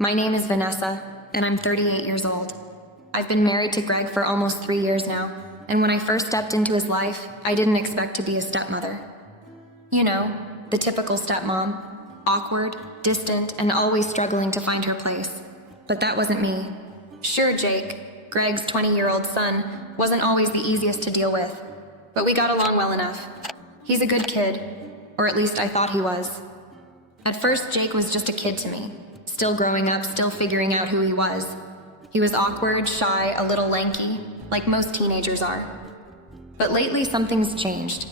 My name is Vanessa, and I'm 38 years old. I've been married to Greg for almost 3 years now, and when I first stepped into his life, I didn't expect to be a stepmother. You know, the typical stepmom, awkward, distant, and always struggling to find her place. But that wasn't me. Sure, Jake, Greg's 20-year-old son, wasn't always the easiest to deal with, but we got along well enough. He's a good kid, or at least I thought he was. At first, Jake was just a kid to me, still growing up, still figuring out who he was. He was awkward, shy, a little lanky, like most teenagers are. But lately, something's changed.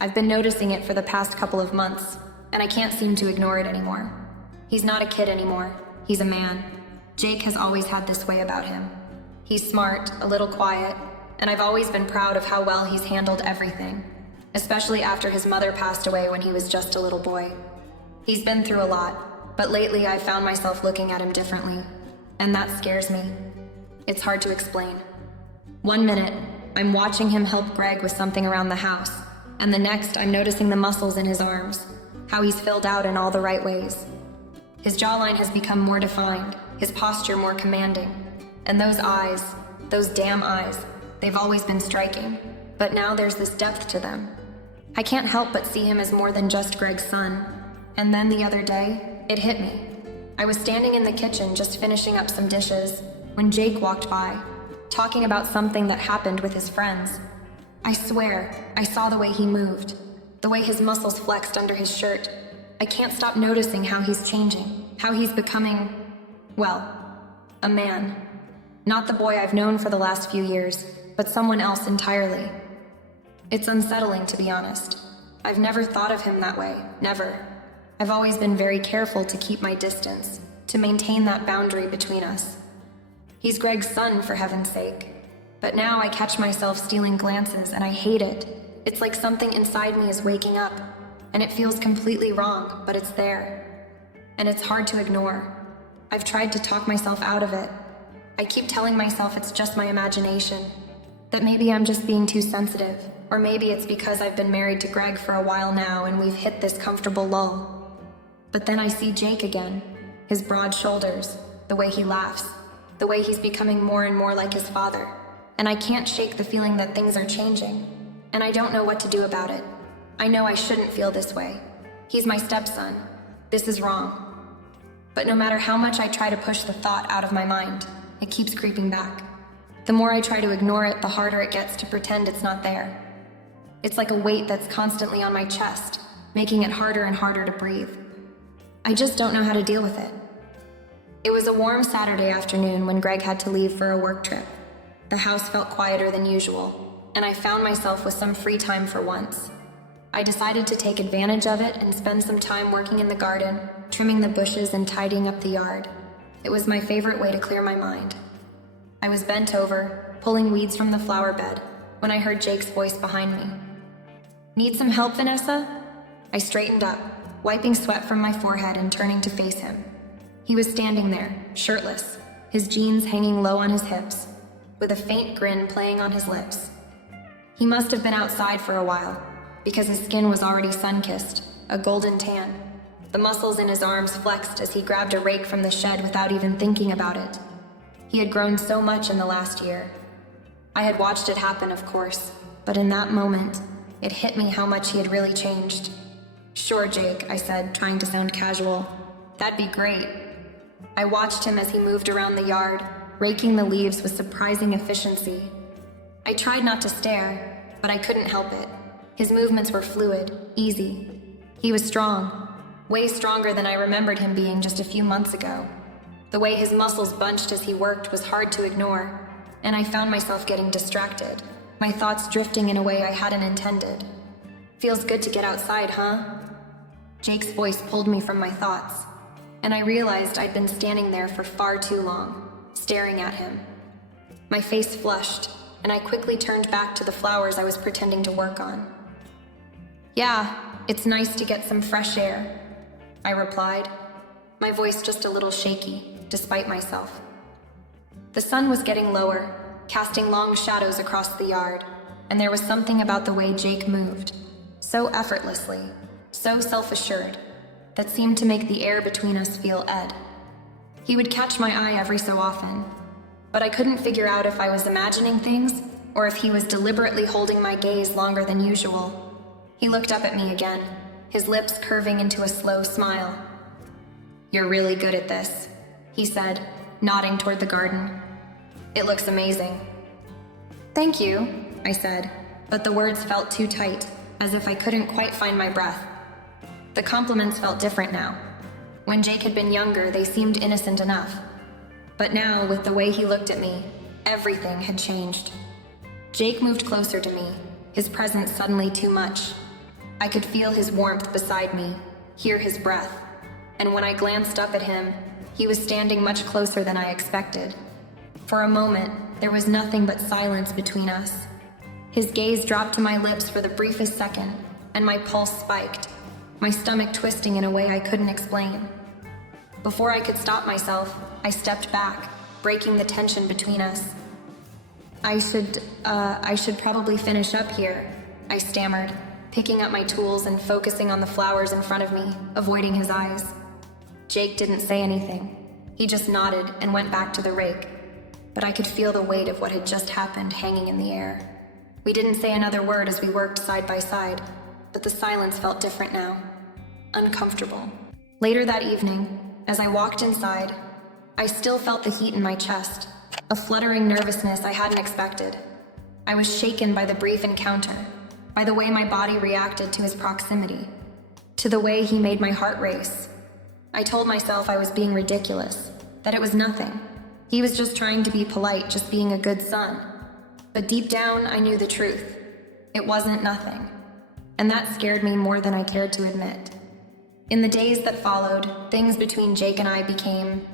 I've been noticing it for the past couple of months, and I can't seem to ignore it anymore. He's not a kid anymore. He's a man. Jake has always had this way about him. He's smart, a little quiet, and I've always been proud of how well he's handled everything, especially after his mother passed away when he was just a little boy. He's been through a lot, but lately I've found myself looking at him differently, and that scares me. It's hard to explain. One minute, I'm watching him help Greg with something around the house, and the next I'm noticing the muscles in his arms, how he's filled out in all the right ways. His jawline has become more defined, his posture more commanding, and those eyes, those damn eyes, they've always been striking, but now there's this depth to them. I can't help but see him as more than just Greg's son. And then the other day, it hit me. I was standing in the kitchen just finishing up some dishes when Jake walked by, talking about something that happened with his friends. I swear, I saw the way he moved, the way his muscles flexed under his shirt. I can't stop noticing how he's changing, how he's becoming, well, a man. Not the boy I've known for the last few years, but someone else entirely. It's unsettling, to be honest. I've never thought of him that way, never. I've always been very careful to keep my distance, to maintain that boundary between us. He's Greg's son, for heaven's sake. But now I catch myself stealing glances, and I hate it. It's like something inside me is waking up, and it feels completely wrong, but it's there. And it's hard to ignore. I've tried to talk myself out of it. I keep telling myself it's just my imagination, that maybe I'm just being too sensitive, or maybe it's because I've been married to Greg for a while now and we've hit this comfortable lull. But then I see Jake again, his broad shoulders, the way he laughs, the way he's becoming more and more like his father. And I can't shake the feeling that things are changing, and I don't know what to do about it. I know I shouldn't feel this way. He's my stepson. This is wrong. But no matter how much I try to push the thought out of my mind, it keeps creeping back. The more I try to ignore it, the harder it gets to pretend it's not there. It's like a weight that's constantly on my chest, making it harder and harder to breathe. I just don't know how to deal with it. It was a warm Saturday afternoon when Greg had to leave for a work trip. The house felt quieter than usual, and I found myself with some free time for once. I decided to take advantage of it and spend some time working in the garden, trimming the bushes and tidying up the yard. It was my favorite way to clear my mind. I was bent over, pulling weeds from the flower bed, when I heard Jake's voice behind me. "Need some help, Vanessa?" I straightened up, wiping sweat from my forehead and turning to face him. He was standing there, shirtless, his jeans hanging low on his hips, with a faint grin playing on his lips. He must have been outside for a while, because his skin was already sun-kissed, a golden tan. The muscles in his arms flexed as he grabbed a rake from the shed without even thinking about it. He had grown so much in the last year. I had watched it happen, of course, but in that moment, it hit me how much he had really changed. "Sure, Jake," I said, trying to sound casual. "That'd be great." I watched him as he moved around the yard, raking the leaves with surprising efficiency. I tried not to stare, but I couldn't help it. His movements were fluid, easy. He was strong, way stronger than I remembered him being just a few months ago. The way his muscles bunched as he worked was hard to ignore, and I found myself getting distracted, my thoughts drifting in a way I hadn't intended. "Feels good to get outside, huh?" Jake's voice pulled me from my thoughts, and I realized I'd been standing there for far too long, staring at him. My face flushed, and I quickly turned back to the flowers I was pretending to work on. "Yeah, it's nice to get some fresh air," I replied, my voice just a little shaky, despite myself. The sun was getting lower, casting long shadows across the yard, and there was something about the way Jake moved, so effortlessly, so self-assured, that seemed to make the air between us feel ed. He would catch my eye every so often, but I couldn't figure out if I was imagining things or if he was deliberately holding my gaze longer than usual. He looked up at me again, his lips curving into a slow smile. "You're really good at this," he said, nodding toward the garden. "It looks amazing." "Thank you," I said, but the words felt too tight, as if I couldn't quite find my breath. The compliments felt different now. When Jake had been younger, they seemed innocent enough. But now, with the way he looked at me, everything had changed. Jake moved closer to me, his presence suddenly too much. I could feel his warmth beside me, hear his breath, and when I glanced up at him, he was standing much closer than I expected. For a moment, there was nothing but silence between us. His gaze dropped to my lips for the briefest second, and my pulse spiked, my stomach twisting in a way I couldn't explain. Before I could stop myself, I stepped back, breaking the tension between us. I should probably finish up here," I stammered, picking up my tools and focusing on the flowers in front of me, avoiding his eyes. Jake didn't say anything. He just nodded and went back to the rake, but I could feel the weight of what had just happened hanging in the air. We didn't say another word as we worked side by side, but the silence felt different now, uncomfortable. Later that evening, as I walked inside, I still felt the heat in my chest, a fluttering nervousness I hadn't expected. I was shaken by the brief encounter, by the way my body reacted to his proximity, to the way he made my heart race. I told myself I was being ridiculous, that it was nothing. He was just trying to be polite, just being a good son. But deep down, I knew the truth. It wasn't nothing. And that scared me more than I cared to admit. In the days that followed, things between Jake and I became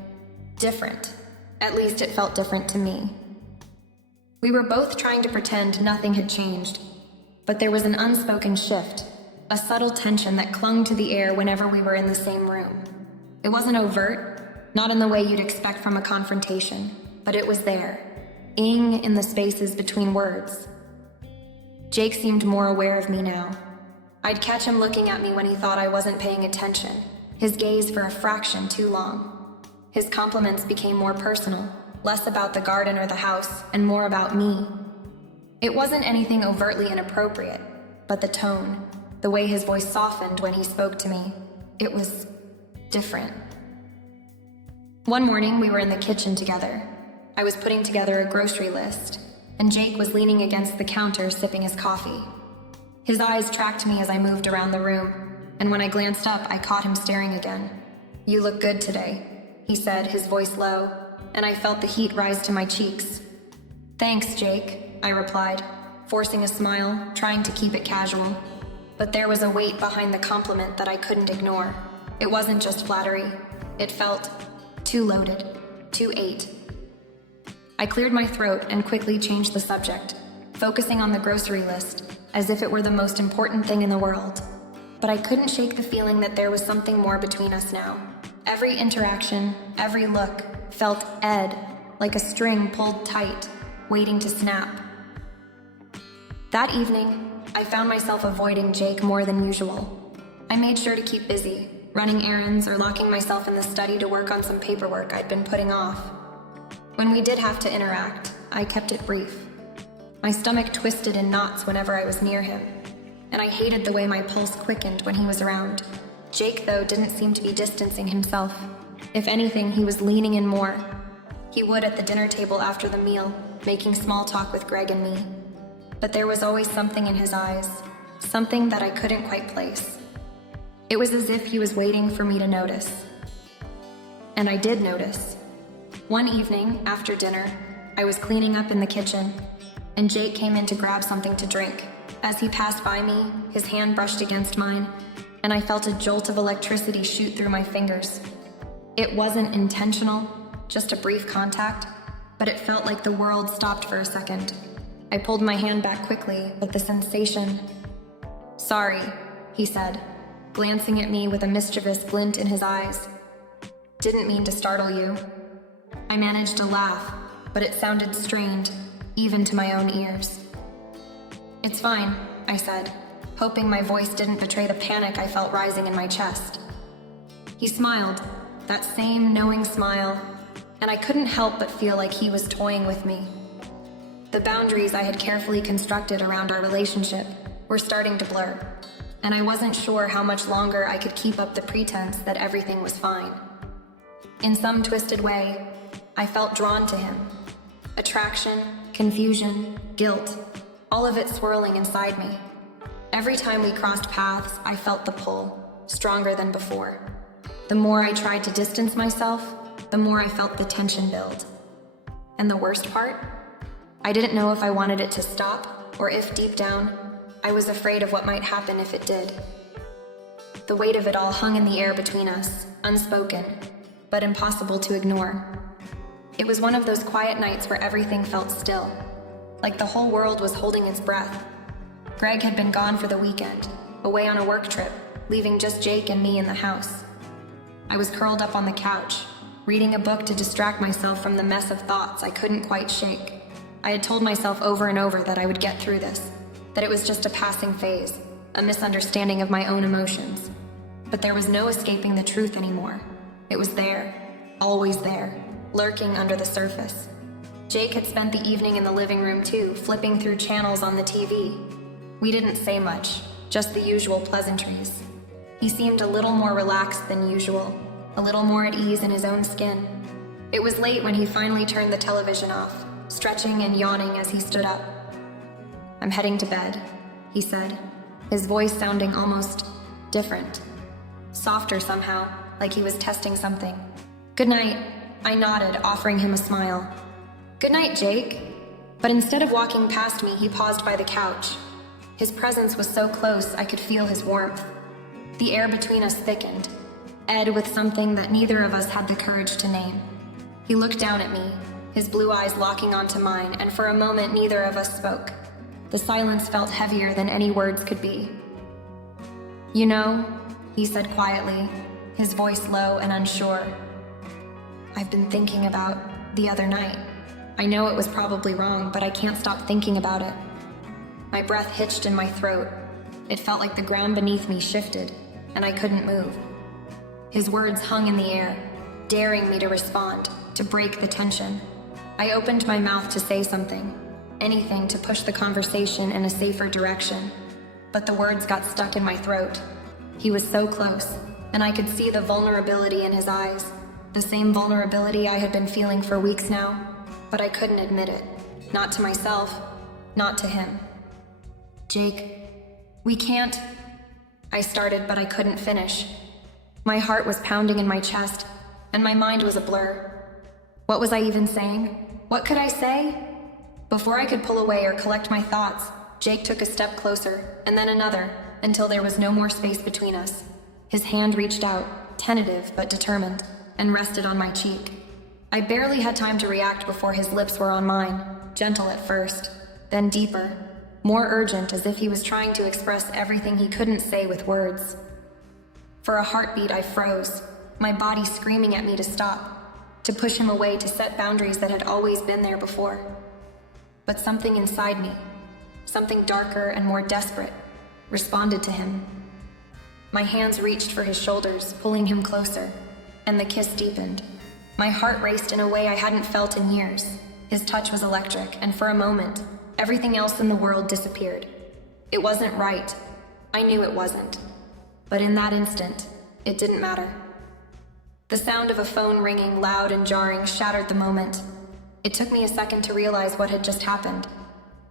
different. At least it felt different to me. We were both trying to pretend nothing had changed, but there was an unspoken shift, a subtle tension that clung to the air whenever we were in the same room. It wasn't overt, not in the way you'd expect from a confrontation, but it was there, in the spaces between words. Jake seemed more aware of me now. I'd catch him looking at me when he thought I wasn't paying attention, his gaze for a fraction too long. His compliments became more personal, less about the garden or the house, and more about me. It wasn't anything overtly inappropriate, but the tone, the way his voice softened when he spoke to me, it was different. One morning, we were in the kitchen together. I was putting together a grocery list, and Jake was leaning against the counter sipping his coffee. His eyes tracked me as I moved around the room, and when I glanced up, I caught him staring again. "You look good today," he said, his voice low, and I felt the heat rise to my cheeks. "Thanks, Jake," I replied, forcing a smile, trying to keep it casual. But there was a weight behind the compliment that I couldn't ignore. It wasn't just flattery. It felt too loaded, too ate. I cleared my throat and quickly changed the subject, focusing on the grocery list, as if it were the most important thing in the world. But I couldn't shake the feeling that there was something more between us now. Every interaction, every look, felt like a string pulled tight, waiting to snap. That evening, I found myself avoiding Jake more than usual. I made sure to keep busy, running errands or locking myself in the study to work on some paperwork I'd been putting off. When we did have to interact, I kept it brief. My stomach twisted in knots whenever I was near him, and I hated the way my pulse quickened when he was around. Jake, though, didn't seem to be distancing himself. If anything, he was leaning in more. He would at the dinner table after the meal, making small talk with Greg and me. But there was always something in his eyes, something that I couldn't quite place. It was as if he was waiting for me to notice. And I did notice. One evening, after dinner, I was cleaning up in the kitchen, and Jake came in to grab something to drink. As he passed by me, his hand brushed against mine, and I felt a jolt of electricity shoot through my fingers. It wasn't intentional, just a brief contact, but it felt like the world stopped for a second. I pulled my hand back quickly, but the sensation... "Sorry," he said, glancing at me with a mischievous glint in his eyes. "Didn't mean to startle you." I managed to laugh, but it sounded strained, even to my own ears. "It's fine," I said, hoping my voice didn't betray the panic I felt rising in my chest. He smiled, that same knowing smile, and I couldn't help but feel like he was toying with me. The boundaries I had carefully constructed around our relationship were starting to blur, and I wasn't sure how much longer I could keep up the pretense that everything was fine. In some twisted way, I felt drawn to him. Attraction, confusion, guilt, all of it swirling inside me. Every time we crossed paths, I felt the pull, stronger than before. The more I tried to distance myself, the more I felt the tension build. And the worst part? I didn't know if I wanted it to stop, or if deep down, I was afraid of what might happen if it did. The weight of it all hung in the air between us, unspoken, but impossible to ignore. It was one of those quiet nights where everything felt still, like the whole world was holding its breath. Greg had been gone for the weekend, away on a work trip, leaving just Jake and me in the house. I was curled up on the couch, reading a book to distract myself from the mess of thoughts I couldn't quite shake. I had told myself over and over that I would get through this, that it was just a passing phase, a misunderstanding of my own emotions. But there was no escaping the truth anymore. It was there, always there, lurking under the surface. Jake had spent the evening in the living room too, flipping through channels on the TV. We didn't say much, just the usual pleasantries. He seemed a little more relaxed than usual, a little more at ease in his own skin. It was late when he finally turned the television off, stretching and yawning as he stood up. "I'm heading to bed," he said, his voice sounding almost different. Softer somehow, like he was testing something. "Good night," I nodded, offering him a smile. "Good night, Jake." But instead of walking past me, he paused by the couch. His presence was so close I could feel his warmth. The air between us thickened, edged with something that neither of us had the courage to name. He looked down at me, his blue eyes locking onto mine, and for a moment neither of us spoke. The silence felt heavier than any words could be. "You know," he said quietly, his voice low and unsure, "I've been thinking about the other night. I know it was probably wrong, but I can't stop thinking about it." My breath hitched in my throat. It felt like the ground beneath me shifted, and I couldn't move. His words hung in the air, daring me to respond, to break the tension. I opened my mouth to say something, anything to push the conversation in a safer direction, but the words got stuck in my throat. He was so close, and I could see the vulnerability in his eyes, the same vulnerability I had been feeling for weeks now, but I couldn't admit it, not to myself, not to him. "Jake, we can't," I started, but I couldn't finish. My heart was pounding in my chest, and my mind was a blur. What was I even saying? What could I say? Before I could pull away or collect my thoughts, Jake took a step closer, and then another, until there was no more space between us. His hand reached out, tentative but determined, and rested on my cheek. I barely had time to react before his lips were on mine, gentle at first, then deeper, more urgent, as if he was trying to express everything he couldn't say with words. For a heartbeat, I froze, my body screaming at me to stop, to push him away, to set boundaries that had always been there before. But something inside me, something darker and more desperate, responded to him. My hands reached for his shoulders, pulling him closer, and the kiss deepened. My heart raced in a way I hadn't felt in years. His touch was electric, and for a moment, everything else in the world disappeared. It wasn't right. I knew it wasn't. But in that instant, it didn't matter. The sound of a phone ringing, loud and jarring, shattered the moment. It took me a second to realize what had just happened.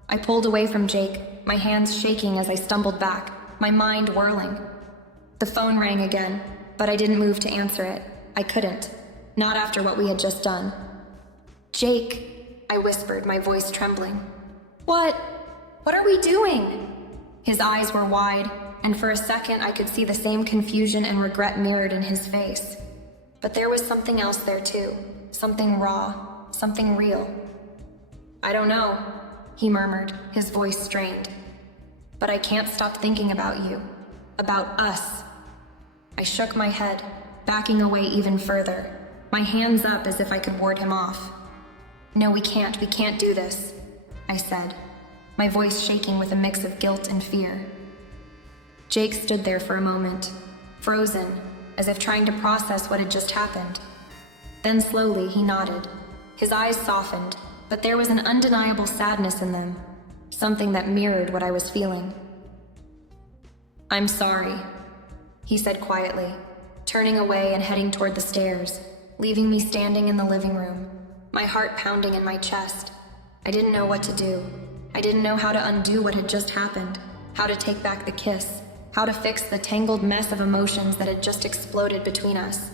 I pulled away from Jake, my hands shaking as I stumbled back, my mind whirling. The phone rang again, but I didn't move to answer it. I couldn't. Not after what we had just done. "Jake," I whispered, my voice trembling. What are we doing?" His eyes were wide, and for a second I could see the same confusion and regret mirrored in his face. But there was something else there too, something raw, something real. "I don't know," he murmured, his voice strained. "But I can't stop thinking about you, about us." I shook my head, backing away even further, my hands up as if I could ward him off. "No, we can't do this," I said, my voice shaking with a mix of guilt and fear. Jake stood there for a moment, frozen, as if trying to process what had just happened. Then slowly he nodded. His eyes softened, but there was an undeniable sadness in them, something that mirrored what I was feeling. "I'm sorry," he said quietly, turning away and heading toward the stairs, leaving me standing in the living room, my heart pounding in my chest. I didn't know what to do. I didn't know how to undo what had just happened, how to take back the kiss, how to fix the tangled mess of emotions that had just exploded between us.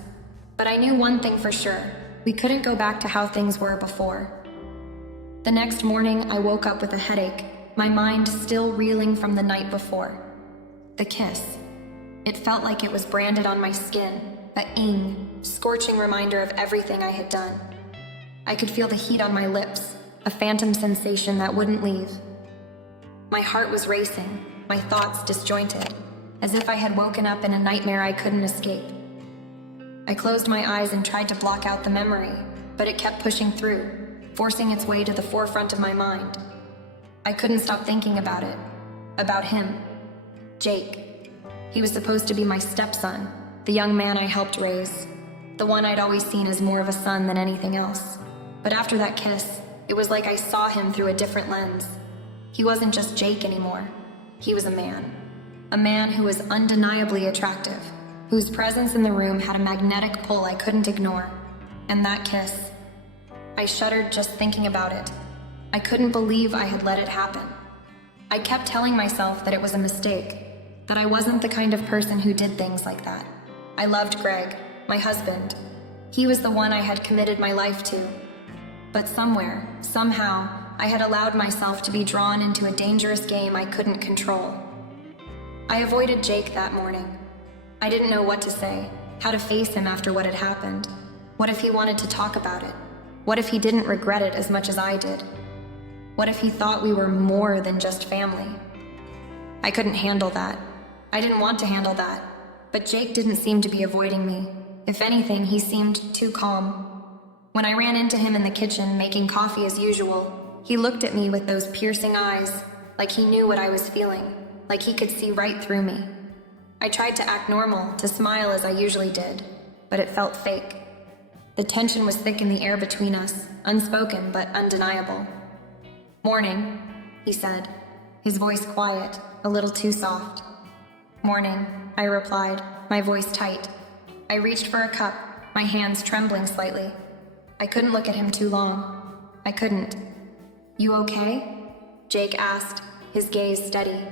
But I knew one thing for sure: we couldn't go back to how things were before. The next morning, I woke up with a headache, my mind still reeling from the night before. The kiss. It felt like it was branded on my skin, a scorching reminder of everything I had done. I could feel the heat on my lips, a phantom sensation that wouldn't leave. My heart was racing, my thoughts disjointed, as if I had woken up in a nightmare I couldn't escape. I closed my eyes and tried to block out the memory, but it kept pushing through, forcing its way to the forefront of my mind. I couldn't stop thinking about it, about him, Jake. He was supposed to be my stepson, the young man I helped raise, the one I'd always seen as more of a son than anything else. But after that kiss, it was like I saw him through a different lens. He wasn't just Jake anymore. He was a man who was undeniably attractive, whose presence in the room had a magnetic pull I couldn't ignore. And that kiss, I shuddered just thinking about it. I couldn't believe I had let it happen. I kept telling myself that it was a mistake, that I wasn't the kind of person who did things like that. I loved Greg, my husband. He was the one I had committed my life to. But somewhere, somehow, I had allowed myself to be drawn into a dangerous game I couldn't control. I avoided Jake that morning. I didn't know what to say, how to face him after what had happened. What if he wanted to talk about it? What if he didn't regret it as much as I did? What if he thought we were more than just family? I couldn't handle that. I didn't want to handle that. But Jake didn't seem to be avoiding me. If anything, he seemed too calm. When I ran into him in the kitchen making coffee as usual, he looked at me with those piercing eyes, like he knew what I was feeling, like he could see right through me. I tried to act normal, to smile as I usually did, but it felt fake. The tension was thick in the air between us, unspoken but undeniable. "Morning," he said, his voice quiet, a little too soft. "Morning," I replied, my voice tight. I reached for a cup, my hands trembling slightly. I couldn't look at him too long. I couldn't. "You okay?" Jake asked, his gaze steady.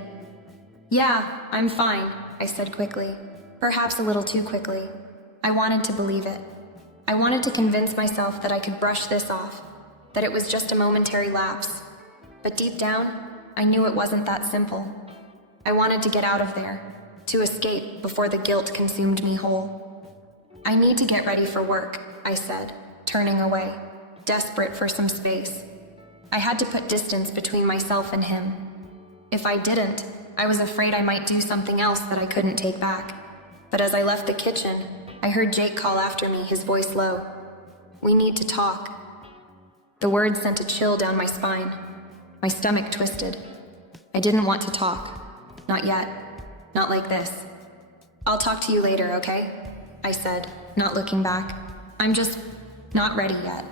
"Yeah, I'm fine," I said quickly, perhaps a little too quickly. I wanted to believe it. I wanted to convince myself that I could brush this off, that it was just a momentary lapse. But deep down, I knew it wasn't that simple. I wanted to get out of there, to escape before the guilt consumed me whole. "I need to get ready for work," I said, turning away, desperate for some space. I had to put distance between myself and him. If I didn't, I was afraid I might do something else that I couldn't take back. But as I left the kitchen, I heard Jake call after me, his voice low. "We need to talk." The words sent a chill down my spine. My stomach twisted. I didn't want to talk. Not yet. Not like this. "I'll talk to you later, okay?" I said, not looking back. "I'm just not ready yet."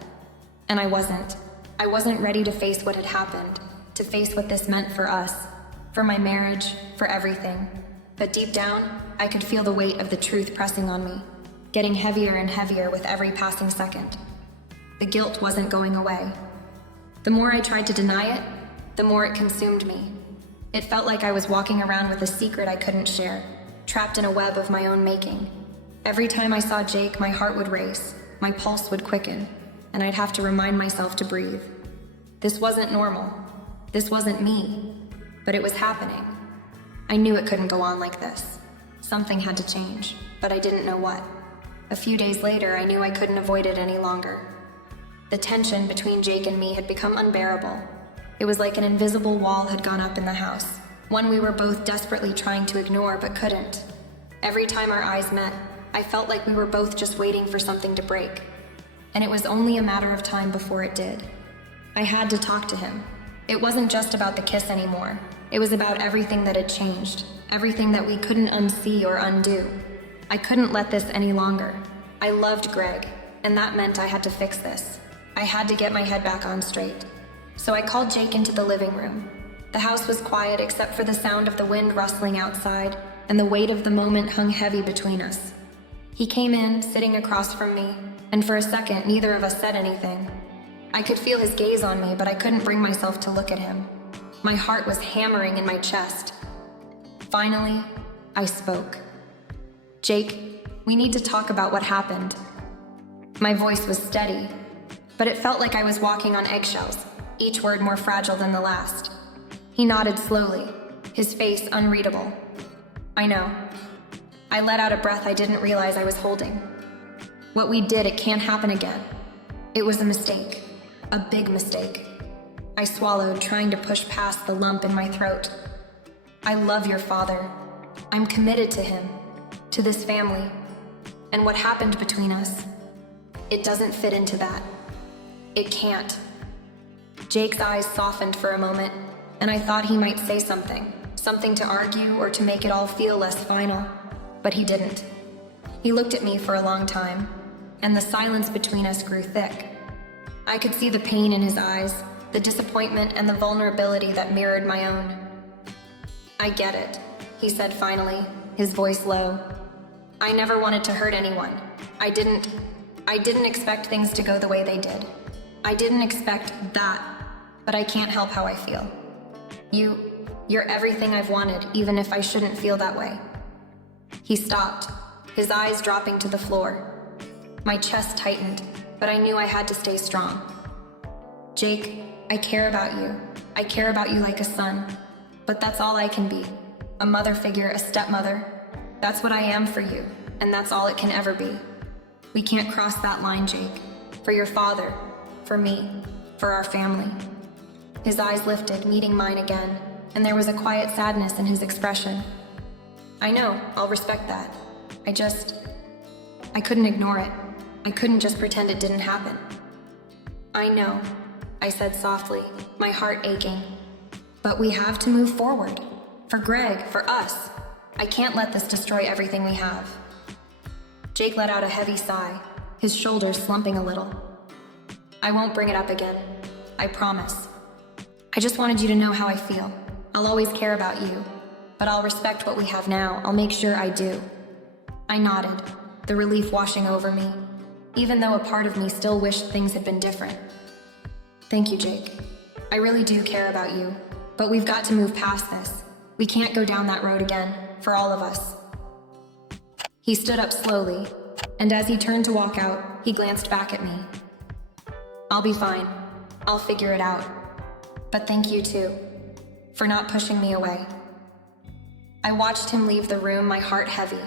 And I wasn't. I wasn't ready to face what had happened, to face what this meant for us, for my marriage, for everything. But deep down, I could feel the weight of the truth pressing on me, getting heavier and heavier with every passing second. The guilt wasn't going away. The more I tried to deny it, the more it consumed me. It felt like I was walking around with a secret I couldn't share, trapped in a web of my own making. Every time I saw Jake, my heart would race, my pulse would quicken, and I'd have to remind myself to breathe. This wasn't normal. This wasn't me. But it was happening. I knew it couldn't go on like this. Something had to change, but I didn't know what. A few days later, I knew I couldn't avoid it any longer. The tension between Jake and me had become unbearable. It was like an invisible wall had gone up in the house, one we were both desperately trying to ignore but couldn't. Every time our eyes met, I felt like we were both just waiting for something to break. And it was only a matter of time before it did. I had to talk to him. It wasn't just about the kiss anymore. It was about everything that had changed, everything that we couldn't unsee or undo. I couldn't let this any longer. I loved Greg, and that meant I had to fix this. I had to get my head back on straight. So I called Jake into the living room. The house was quiet except for the sound of the wind rustling outside, and the weight of the moment hung heavy between us. He came in, sitting across from me, and for a second, neither of us said anything. I could feel his gaze on me, but I couldn't bring myself to look at him. My heart was hammering in my chest. Finally, I spoke. Jake, we need to talk about what happened. My voice was steady, but it felt like I was walking on eggshells, each word more fragile than the last. He nodded slowly, his face unreadable. I know. I let out a breath I didn't realize I was holding. What we did, it can't happen again. It was a mistake. A big mistake. I swallowed, trying to push past the lump in my throat. I love your father. I'm committed to him, to this family. And what happened between us, it doesn't fit into that. It can't. Jake's eyes softened for a moment, and I thought he might say something to argue or to make it all feel less final, but he didn't. He looked at me for a long time, and the silence between us grew thick. I could see the pain in his eyes, the disappointment and the vulnerability that mirrored my own. I get it, he said finally, his voice low. I never wanted to hurt anyone. I didn't expect things to go the way they did. I didn't expect that, but I can't help how I feel. You're everything I've wanted, even if I shouldn't feel that way. He stopped, his eyes dropping to the floor. My chest tightened, but I knew I had to stay strong. Jake, I care about you. I care about you like a son. But that's all I can be. A mother figure, a stepmother. That's what I am for you, and that's all it can ever be. We can't cross that line, Jake. For your father, for me, for our family. His eyes lifted, meeting mine again, and there was a quiet sadness in his expression. I know, I'll respect that. I couldn't ignore it. I couldn't just pretend it didn't happen. I know, I said softly, my heart aching. But we have to move forward. For Greg, for us. I can't let this destroy everything we have. Jake let out a heavy sigh, his shoulders slumping a little. I won't bring it up again. I promise. I just wanted you to know how I feel. I'll always care about you, but I'll respect what we have now. I'll make sure I do. I nodded, the relief washing over me, even though a part of me still wished things had been different. Thank you, Jake. I really do care about you, but we've got to move past this. We can't go down that road again, for all of us. He stood up slowly, and as he turned to walk out, he glanced back at me. I'll be fine. I'll figure it out. But thank you too, for not pushing me away. I watched him leave the room, my heart heavy.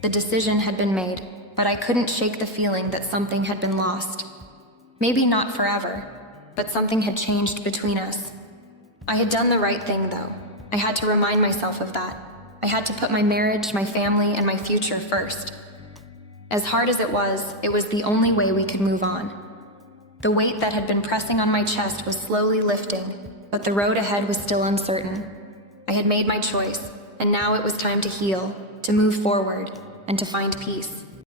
The decision had been made, but I couldn't shake the feeling that something had been lost. Maybe not forever, but something had changed between us. I had done the right thing, though. I had to remind myself of that. I had to put my marriage, my family, and my future first. As hard as it was the only way we could move on. The weight that had been pressing on my chest was slowly lifting, but the road ahead was still uncertain. I had made my choice, and now it was time to heal, to move forward, and to find peace.